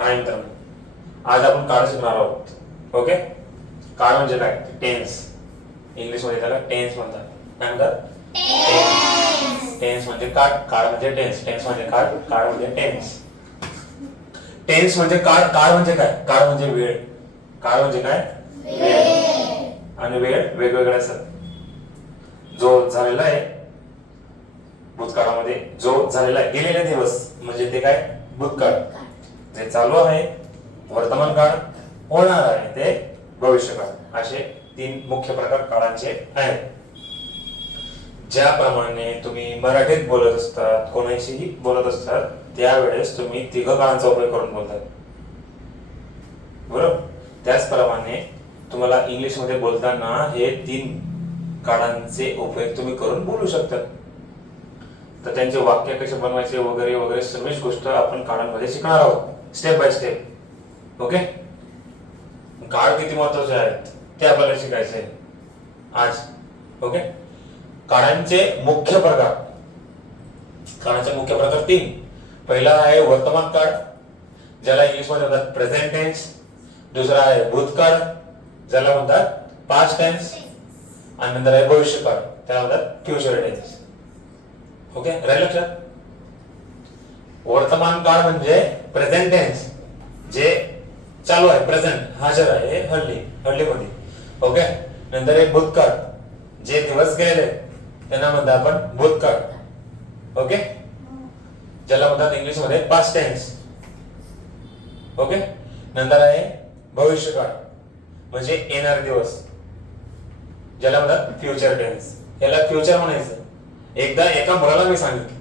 हाय मित्रांनो, आज आपण काळ शिकणार आहोत. ओके, काळ म्हणजे काय? टेन्स. इंग्लिश मध्ये त्याला टेन्स म्हणतात. काय म्हणतात? टेन्स म्हणजे काळ, काळ म्हणजे टेन्स, टेन्स म्हणजे काळ, काळ म्हणजे टेन्स. टेन्स म्हणजे काळ, काळ म्हणजे काय? काळ म्हणजे वेळ. काळ म्हणजे काय? वेळ. आणि वेळ वेगवेगळे असतात. जो झालेला आहे भूतकाळामध्ये, जो झालेला आहे गेलेले दिवस म्हणजे ते काय? भूतकाळ. जे चालू आहे वर्तमान काळ, होणार आहे ते भविष्यकाळ. असे तीन मुख्य प्रकार काळांचे आहेत. ज्याप्रमाणे तुम्ही मराठीत बोलत असतात, कोणाशीही बोलत असतात, त्यावेळेस तुम्ही तिघ काळांचा उपयोग करून बोलतात, बरोबर? त्याचप्रमाणे तुम्हाला इंग्लिश मध्ये बोलताना हे तीन काळांचे उपयोग तुम्ही करून बोलू शकता. तर त्यांचे वाक्य कसे बनवायचे वगैरे वगैरे सर्वच गोष्ट आपण काळांमध्ये शिकणार आहोत, स्टेप बाय स्टेप. ओके, काळ किती महत्वाचे आहेत ते आपल्याला शिकायचे आहे आज. ओके, काळांचे मुख्य प्रकार. काळाचे मुख्य प्रकार तीन. पहिला आहे वर्तमान काळ, ज्याला इंग्लिश मध्ये म्हणतात प्रेझेंट टेन्स. दुसरा आहे भूतकाळ, ज्याला म्हणतात पास्ट टेन्स. आणि नंतर आहे भविष्यकाळ, त्याला म्हणतात फ्युचर टेन्स. ओके, राहिलं लक्षात? वर्तमान काळ म्हणजे प्रेझेंट टेन्स, जे चालू आहे, प्रेझेंट, हजर आहे, हल्ली मध्ये. ओके, नंतर एक भूतकाळ, जे दिवस गेले त्यांना म्हणतात आपण भूतकाळ. ओके, ज्याला म्हणतात इंग्लिश मध्ये पास्ट टेन्स. ओके, नंतर आहे भविष्यकाळ, म्हणजे येणारे दिवस, ज्याला म्हणतात फ्युचर टेन्स. याला फ्युचर म्हणायचं. एकदा एका मुलाला मी सांगितलं,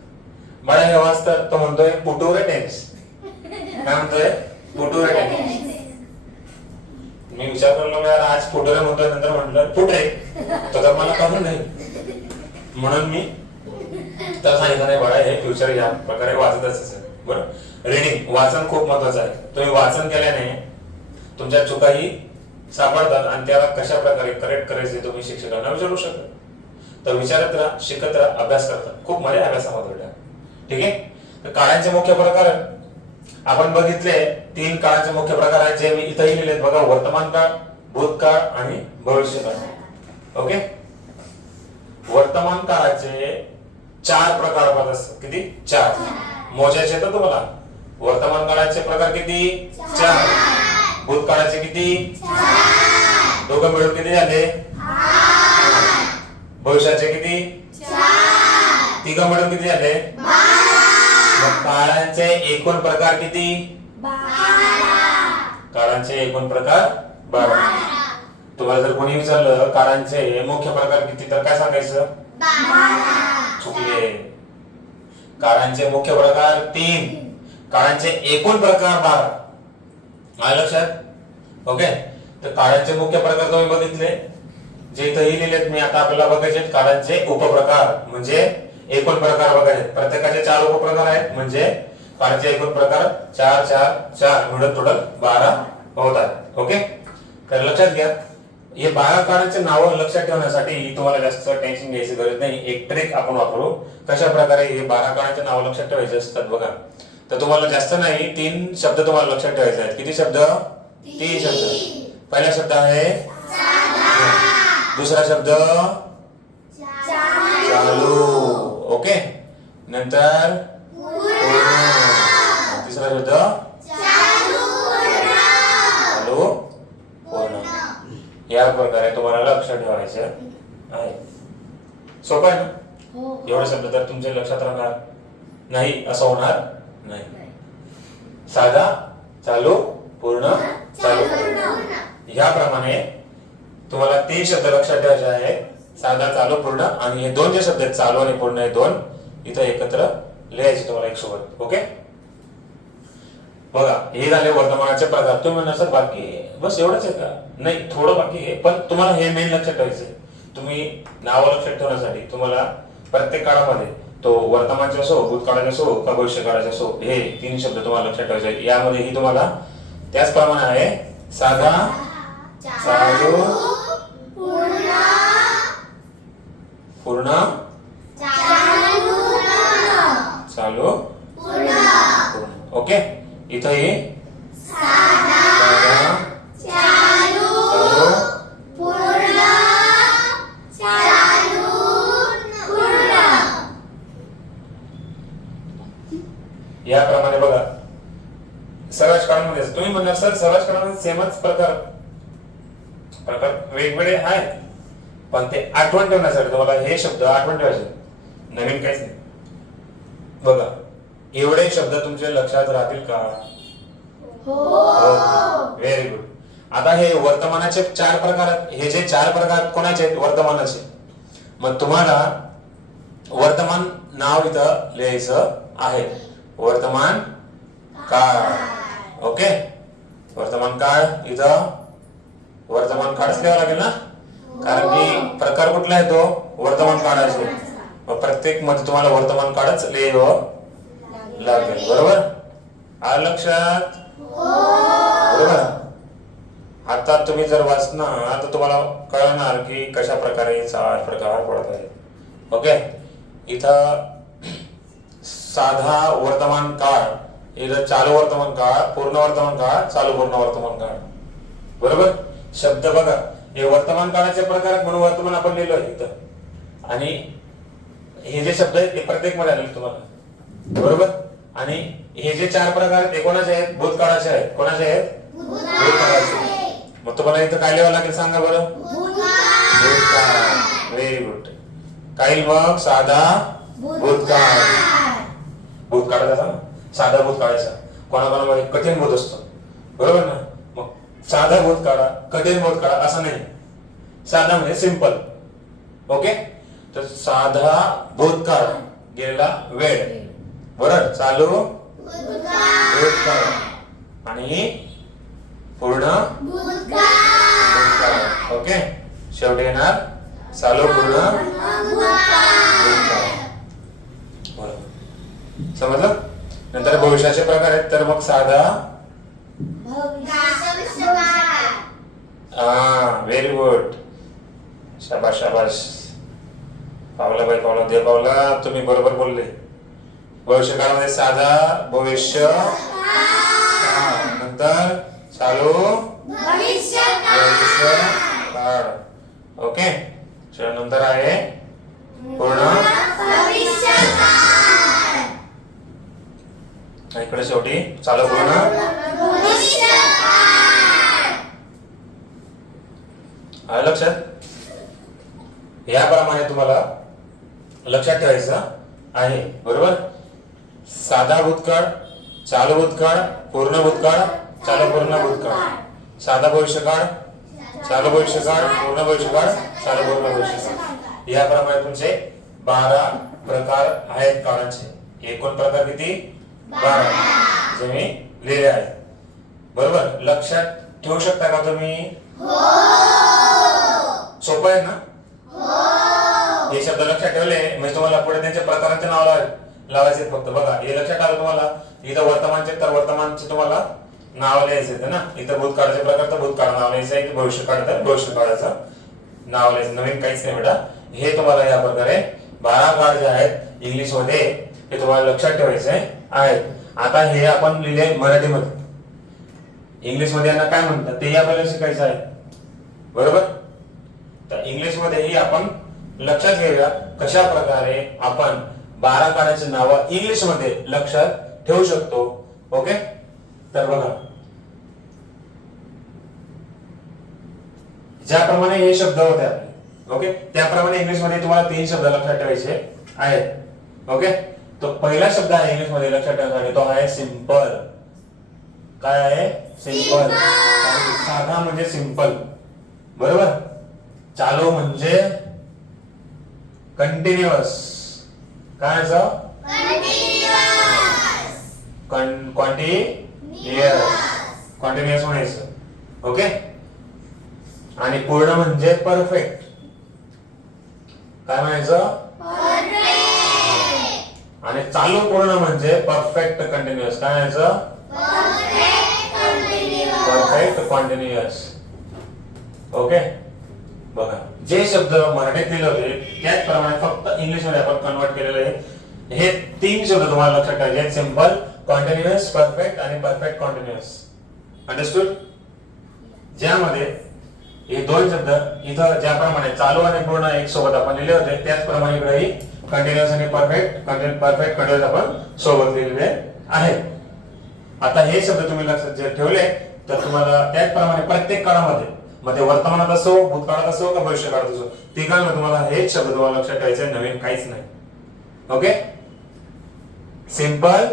मला हे वाचतं, तो म्हणतोय पुटुरे टेन्स. काय म्हणतोय? पुटुरे टेन्स. मी विचार करलो, यार आज पुटुरे म्हणतोय, नंतर म्हटलं पुटरे, तर मला कळलं नाही. म्हणून मी तर सांगितलं, नाही बाळा, हे फ्युचर या प्रकारे वाचतच असेल. बरं, रीडिंग, वाचन खूप महत्वाचं आहे. तुम्ही वाचन केल्याने तुमच्या चुकाही सापडतात आणि त्याला कशा प्रकारे करेक्ट करायचे तुम्ही शिक्षकांना विचारू शकता. तर विचारत राहा, शिकत राहा, अभ्यास करता. खूप मजा अभ्यासामध्ये. ठीक आहे, तर काळांचे मुख्य प्रकार आपण बघितले. तीन काळाचे मुख्य प्रकार आहेत, जे मी इथंही लिहिलेत बघा: वर्तमान काळ, भूतकाळ आणि भविष्यकाळ. ओके, वर्तमान काळाचे चार प्रकार पडत असतात. किती? चार. मोजायचे तर तुम्हाला. वर्तमान काळाचे प्रकार किती? चार. भूतकाळाचे किती? दोघं मिळून किती झाले? भविष्याचे किती? तिघ मिळून किती झाले? काळांचे एकूण प्रकार किती? काळांचे एकूण प्रकार 12. तुम्हाला जर कोणी विचारलं काळांचे मुख्य प्रकार किती, तर काय सांगायचं? चुकले. काळांचे मुख्य प्रकार 3, काळांचे एकूण प्रकार 12. आलं लक्षात? ओके, तर काळांचे मुख्य प्रकार तुम्ही बघितले, जे इथंही लिहिलेत मी. आता आपल्याला बघायचे काळांचे उपप्रकार, म्हणजे एकूण प्रकार बघायचे. प्रत्येकाचे 4 उपप्रकार आहेत, म्हणजे काळाचे एकूण प्रकार 4 4 4 मिळून टोटल 12 होतात. ओके, तर लक्षात घ्या. हे 12 काळांचे नावं लक्षात ठेवण्यासाठी तुम्हाला जास्त टेन्शन घ्यायची गरज नाही. एक ट्रिक आपण वापरू. कशा प्रकारे हे 12 काळांचे नावं लक्षात ठेवायचे असतात बघा. तर तुम्हाला जास्त नाही, 3 शब्द तुम्हाला लक्षात ठेवायचे आहेत. किती शब्द? 3 शब्द. पहिला शब्द आहे दुसरा शब्द चालू. ओके, नंतर तिसरा शब्द चालू पूर्ण. या प्रकारे तुम्हाला लक्षात ठेवायचं आहे. सोपं आहे ना? एवढे शब्द तर तुमच्या लक्षात राहणार नाही असं होणार नाही. साधा, चालू, पूर्ण, चालू, पूर्ण. याप्रमाणे तुम्हाला 3 शब्द लक्षात ठेवायचे आहे: साधा, चालू, पूर्ण. आणि हे 2 जे शब्द आहेत, चालू आणि पूर्ण, हे 2 इथं एकत्र लिहायचे तुम्हाला एक सोबत. ओके, बघा, हे झाले वर्तमानाचे प्रकार. तुम्ही म्हणा सर बाकी बस एवढंच आहे का? नाही, थोडं बाकी आहे, पण तुम्हाला हे मेन लक्षात ठेवायचं आहे. तुम्ही नाव लक्षात ठेवण्यासाठी तुम्हाला प्रत्येक काळामध्ये, तो वर्तमानाचे असो, भूतकाळाचे असो का भविष्यकाळाचे असो, हे 3 शब्द तुम्हाला लक्षात ठेवायचे. यामध्येही तुम्हाला त्याचप्रमाणे आहे: साधा, चालू, पूर्ण, चालू, पूर्ण. ओके, इथं हे साधा, चालू, याप्रमाणे बघा सर्वच काळामध्ये तुम्ही म्हणणार सर सर्वच काळामध्ये सेमच प्रकार वेगवेगळे आहेत, पण ते आठवण ठेवण्यासाठी तुम्हाला हे शब्द आठवण ठेवायचे, नवीन काहीच नाही. बघा एवढे शब्द तुमच्या लक्षात राहतील का? हो. Very good. आता हे वर्तमानाचे 4 प्रकार आहेत. हे जे 4 प्रकार कोणाचे आहेत? वर्तमानाचे. मग तुम्हाला वर्तमान नाव इथं लिहायचं आहे. वर्तमान काळ. ओके. वर्तमान काळ इथं वर्तमान काळच लिहावं लागेल ना, कारण की प्रकार कुठला आहे तो वर्तमान काळाचे. मग प्रत्येक मध्ये तुम्हाला वर्तमान काळच लिहावं लागेल. बरोबर? आलं लक्षात? बरोबर. आता तुम्ही जर वाचणार तर तुम्हाला कळणार की कशा प्रकारे 4 प्रकार पडत आहेत. ओके. इथं साधा वर्तमान काळ, इथं चालू वर्तमान काळ, पूर्ण वर्तमान काळ, चालू पूर्ण वर्तमान काळ. बरोबर. शब्द बघा हे वर्तमान काळाचे प्रकार आहेत म्हणून वर्तमान आपण लिहिलो आहे इथं, आणि हे जे शब्द आहेत ते प्रत्येक मध्ये आले तुम्हाला. बरोबर. आणि हे जे 4 प्रकार आहेत ते कोणाचे आहेत? भूतकाळाचे आहेत. कोणाचे आहेत? भूतकाळाचे. मग तुम्हाला इथं काय लिहावं लागेल सांगा बरं? भूतकाळ. Very good. काय मग? साधा भूतकाळ. भूतकाळाचा साधा भूतकाळाचा कोणाकोणामध्ये कठीण भूत असतो. बरोबर ना. मग साधा भूतकाळ कठीण भूतकाळ असं नाही. साधा म्हणजे सिंपल. ओके. तर साधा भूतकाळ गेला वेळ. बरोबर. चालू भूतकाळ आणि पूर्ण भूतकाळ. ओके. शेवटी येणार चालू पूर्ण भूतकाळ. बरोबर. समजलं? नंतर भविष्याचे प्रकार आहेत. तर मग साधा व्हेरी गुड. शाबाश शाबाश. पावला बाई पावला दे पावला. तुम्ही बरोबर बोलले. भविष्य काळामध्ये साधा भविष्य नंतर चालू भविष्य काळ. ओके. नंतर आहे पूर्ण भविष्य काळ. इकडे शेवटी चालू पूर्ण भविष्य काळ. आलं लक्षात? याप्रमाणे तुम्हाला लक्षात ठेवायचं आहे. बरोबर. साधा भूतकाळ, चालू भूतकाळ, पूर्ण भूतकाळ, चालू पूर्ण भूतकाळ, साधा भविष्यकाळ, चालू भविष्यकाळ, पूर्ण भविष्यकाळ, चालू पूर्ण भविष्यकाळ. याप्रमाणे तुमचे 12 प्रकार आहेत काळांचे. एकूण प्रकार किती? 12 जे मी लिहिले आहेत. बरोबर. लक्षात ठेवू शकता का तुम्ही? सोपं आहे ना? हे शब्द लक्षात ठेवले म्हणजे तुम्हाला पुढे त्यांच्या प्रकारांचे नाव लावायचे. फक्त बघा हे लक्षात आलं तुम्हाला. इथं वर्तमानचे तर वर्तमानचे तुम्हाला नाव लिहायचं ना. इथं भूतकाळाचे प्रकार तर भूतकाळ नाव लिहायचं. इथं भविष्यकाळ तर भविष्यकाळाचं नाव लिहायचं. नवीन काहीच नाही बेटा. हे तुम्हाला या प्रकारे 12 काळ जे आहेत इंग्लिश मध्ये हे तुम्हाला लक्षात ठेवायचे आहेत. आता हे आपण लिहिले मराठीमध्ये. इंग्लिश मध्ये यांना काय म्हणतात ते आपल्याला शिकायचं आहे. बरोबर. तर इंग्लिश मध्येही आपण लक्षात घेऊया कशा प्रकारे आपण 12 काळाची नावं इंग्लिश मध्ये लक्षात ठेवू शकतो. ओके. तर बघा ज्याप्रमाणे हे शब्द होते आपले, ओके, त्याप्रमाणे इंग्लिश मध्ये तुम्हाला 3 शब्द लक्षात ठेवायचे आहेत. ओके. तो पहिला शब्द आहे इंग्लिश मध्ये लक्षात ठेवण्यासाठी तो आहे सिंपल. काय आहे? सिंपल. साधा म्हणजे सिंपल. बरोबर. चालू म्हणजे कंटिन्युअस. काय असं? कंटिन्युअस म्हणायचं. ओके. आणि पूर्ण म्हणजे परफेक्ट. काय म्हणायचं? आणि चालू पूर्ण म्हणजे परफेक्ट कंटिन्युअस. काय म्हणायचं? Perfect continuous. ओके. बघा जे शब्द मराठीत लिहिले होते त्याचप्रमाणे फक्त इंग्लिश मध्ये आपण कन्वर्ट केलेले आहे. हे 3 शब्द तुम्हाला लक्षात ठेवायचे आहेत. सिंपल, कंटिन्युअस, परफेक्ट आणि परफेक्ट कंटिन्युअस. अंडरस्टूड? ज्यामध्ये हे दोन शब्द इथं ज्याप्रमाणे चालू आणि पूर्ण एक सोबत आपण लिहिले होते त्याचप्रमाणे इकडेही कंटिन्युअस आणि परफेक्ट कंटिन्युअस आपण सोबत लिहिलेले आहे. आता हे शब्द तुम्ही लक्षात जर ठेवले तर तुम्हाला त्याचप्रमाणे प्रत्येक काळामध्ये मध्ये वर्तमानात असो, भूतकाळात असो का भविष्यकाळात असो, तिघांना तुम्हाला हेच शब्द तुम्हाला लक्षात ठेवायचे, नवीन काहीच नाही. ओके? सिंपल,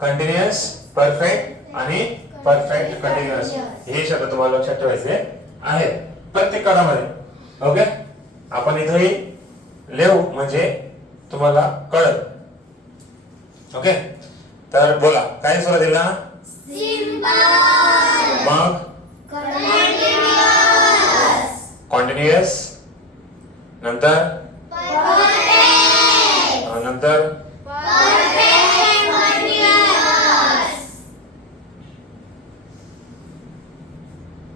कंटिन्युअस, परफेक्ट आणि परफेक्ट कंटिन्युअस हे शब्द तुम्हाला लक्षात ठेवायचे आहेत प्रत्येक काळामध्ये. ओके? आपण इथेही लिहू म्हणजे तुम्हाला कळेल. ओके? तर बोला काय सुरुवातीला मग कॉन्टिन्युअस नंतर नंतर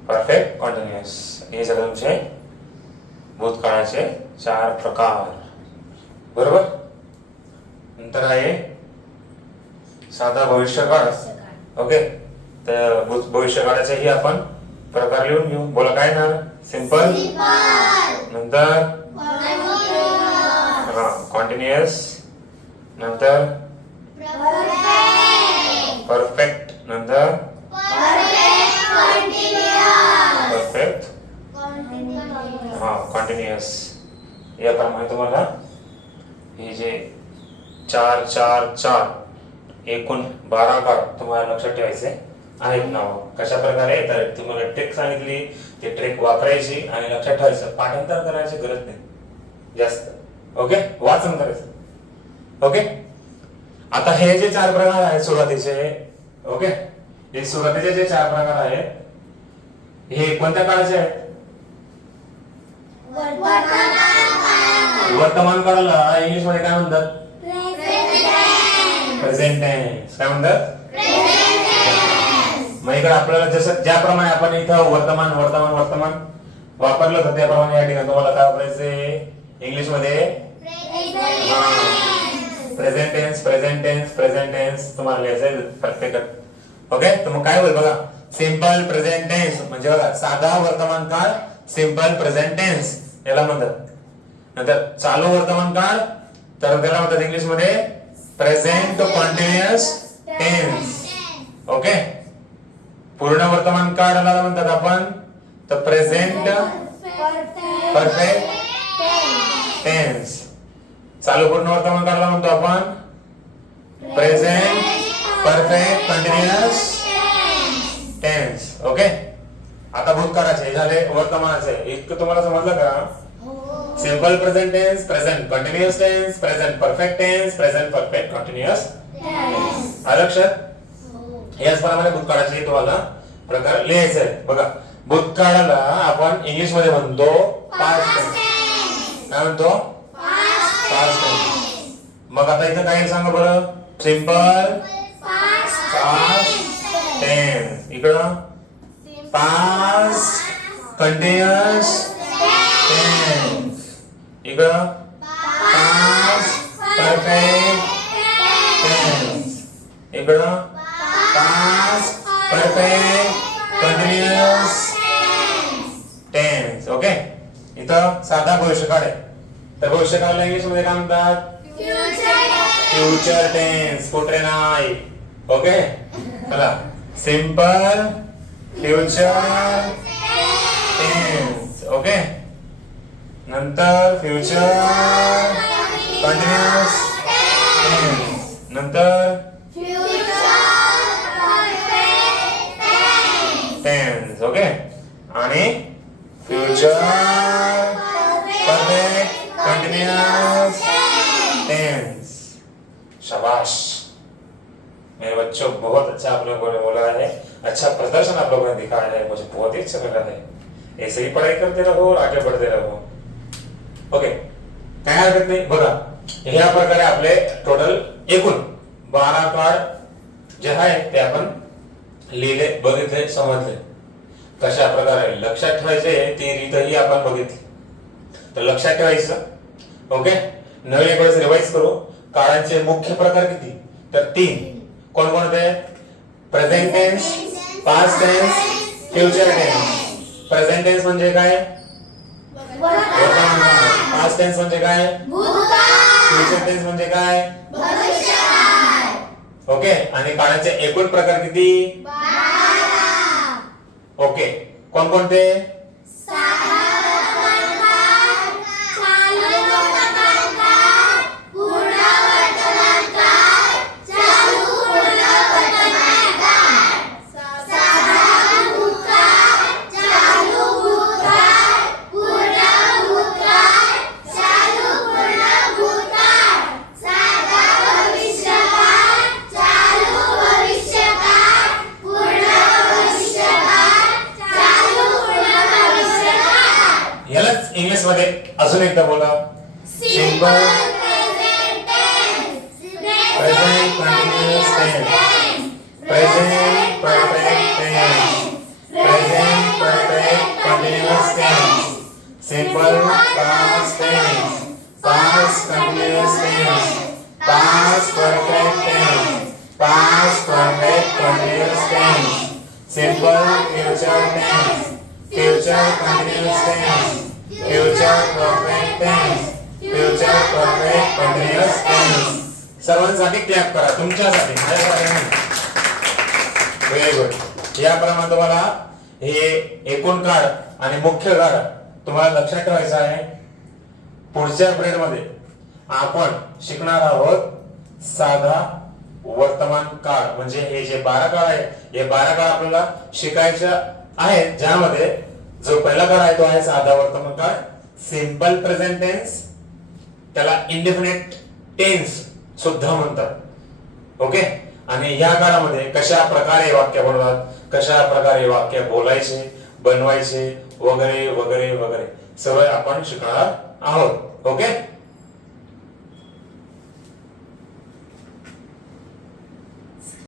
परफेक्ट कॉन्टिन्युअस. हे सगळे तुमचे भूतकाळाचे 4 प्रकार. बरोबर? नंतर आहे साधा भविष्यकाळ. ओके? तर भविष्यकाळाचेही आपण प्रकार लिहून घेऊ. बोला काय ना सिंपल नंतर कॉन्टिन्युअस नंतर परफेक्ट नंतर परफेक्ट कॉन्टिन्युअस. याप्रमाणे तुम्हाला हे जे 4 4 4 एकूण 12 काळ तुम्हाला लक्षात ठेवायचे आहेत नाव. कशा प्रकारे तर तुम्हाला ट्रिक सांगितली, ती ट्रिक वापरायची आणि लक्षात ठेवायचं. पाठांतर करायची गरज नाही जास्त. ओके? वाचन करायचं. ओके? आता हे जे 4 प्रकार आहेत सुरुवातीचे, ओके, हे सुरुवातीचे जे 4 प्रकार आहेत हे कोणत्या काळाचे आहेत? वर्तमान काळाला इंग्लिश मध्ये काय म्हणतात? Present tense. काय म्हणतात? मग इकडे आपल्याला जसं ज्याप्रमाणे आपण इथं वर्तमान वर्तमान वर्तमान वापरलं होतं त्याप्रमाणे या ठिकाणी तुम्हाला काय वापरायचे इंग्लिश मध्ये? Present tense present tense present tense तुम्हाला लिहायचं प्रत्येक. ओके? तर मग काय होईल बघा, सिंपल प्रेझेंट टेन्स म्हणजे बघा साधा वर्तमान काळ सिंपल प्रेझेंट टेन्स याला म्हणतात. नंतर चालू वर्तमान काळ तर त्याला म्हणतात इंग्लिश मध्ये प्रेझेंट कंटिन्युअस टेन्स. ओके? पूर्ण वर्तमान काळाला म्हणतात आपण तर प्रेझेंट परफेक्ट टेन्स. चालू पूर्ण वर्तमान काळाला म्हणतो आपण present perfect continuous tense. Okay? आता भूतकाळाचे झाले, वर्तमानाचे. इतकं तुम्हाला समजलं का? Simple present tense, present continuous tense, present perfect tense, present perfect continuous tense. आलं लक्षात? याचप्रमाणे भूतकाळाचे तुम्हाला प्रकार लिहायचे आहेत. बघा, भूतकाळाला आपण इंग्लिश मध्ये म्हणतो पास्ट टेन्स. काय म्हणतो? Past tense. मग आता इथं काय सांगा बरं? Simple past tense. इकडं पास्ट कंटिन्युअस टेन्स. इकडं पास्ट परफेक्ट टेन्स. इकडं past perfect continuous tense. Okay? इथं साधा भविष्यकाळ आहे तर भविष्यकाळाला इंग्लिश मध्ये काय म्हणतात? Future tense. कुठे नाही. ओके? चला, सिंपल फ्युचर टेन्स. ओके? नंतर फ्युचर कंटिन्युअस टेन्स. नंतर टेन्स. ओके? आणि फ्युचर परफेक्ट कंटिन्युअस टेन्स. शाबाश मेरे बच्चों, बहुत अच्छा आप लोगों ने बोला है, अच्छा प्रदर्शन आप लोगों ने दिखाया है, मुझे बहुत ही अच्छा लगा है. ऐसे ही पढ़ाई करते रहो और आगे बढ़ते रहो. ओके? काय हरकत नाही. बघा, ह्या प्रकारे आपले टोटल एकूण 12 काळ जे आहे ते आपण लिहिले, बघितले, समजले. कशा प्रकारे लक्षात ठेवायचे ती रीतही आपण बघितली. तर लक्षात ठेवायचं. ओके? नवीन एक वेळेस रिवाइज करू. काळांचे मुख्य प्रकार किती? तर 3. कोणकोणते? Present tense, past tense, future tense. Present tense म्हणजे काय? वर्तमान काळ. पास्ट टेन्स म्हणजे काय? फ्युचर टेन्स म्हणजे काय? ओके. आणि काळाचे एकूण प्रकार किती? ओके. कोणकोणते? यालाच इंग्लिश मध्ये अजून एकदा बोला. Simple present continuous tense, present perfect tense, present perfect continuous tense, simple past tense, past continuous tense, past perfect tense, past perfect continuous tense, simple future tense, future continuous tense, future perfect tense, future perfect continuous tense. सर्वांसाठी clap करा, तुमच्यासाठी, माझ्यासाठी नाही. Very good. याप्रमाणे तुम्हाला हे एकूण काळ आणि मुख्य काळ तुम्हाला लक्षात ठेवायचं आहे. पुढच्या पिरियड मध्ये आपण शिकणार आहोत साधा वर्तमान काळ. म्हणजे हे जे 12 काळ आहे, हे 12 काळ आपल्याला शिकायचं आहे, ज्यामध्ये जो पहिला काळ आहे तो आहे साधा वर्तमान काळ, सिंपल प्रेझेंट टेन्स, त्याला इंडेफिनिट टेन्स सुद्धा म्हणतात. ओके. आणि या काळामध्ये कशा प्रकारे वाक्य बनवतात, कशा प्रकारे वाक्य बोलायचे, बनवायचे, वगैरे वगैरे वगैरे सर्व आपण शिकणार आहोत. ओके.